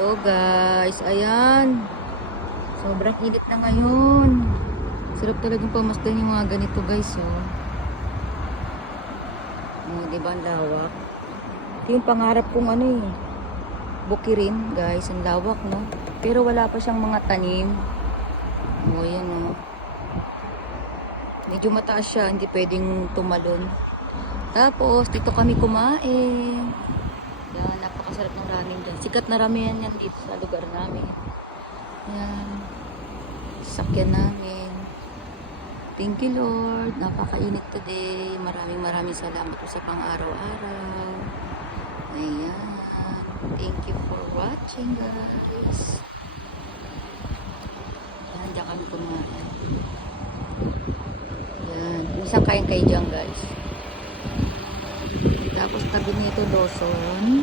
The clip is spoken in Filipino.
Hello guys, ayan. Sobrang init na ngayon. Sarap talagang pamasdan yung mga ganito guys, oh. Oh, diba ang lawak? Ito yung pangarap kong ano eh. Bukirin guys, ang lawak no. Pero wala pa siyang mga tanim. Oh, ayan oh. Medyo mataas siya, hindi pwedeng tumalon. Tapos, dito kami kumain. Yan, napakasarap ng ramen dyan. Sikat na ramen yan dito sa lugar namin. Yan. Sakyan namin. Thank you Lord. Napakainit today. Maraming salamat po sa pang-araw-araw. Ayan. Thank you for watching guys. Yan, dyan kami kumain. Yan. Isang kain kayo dyan guys. Tapos tabi nito Lawson.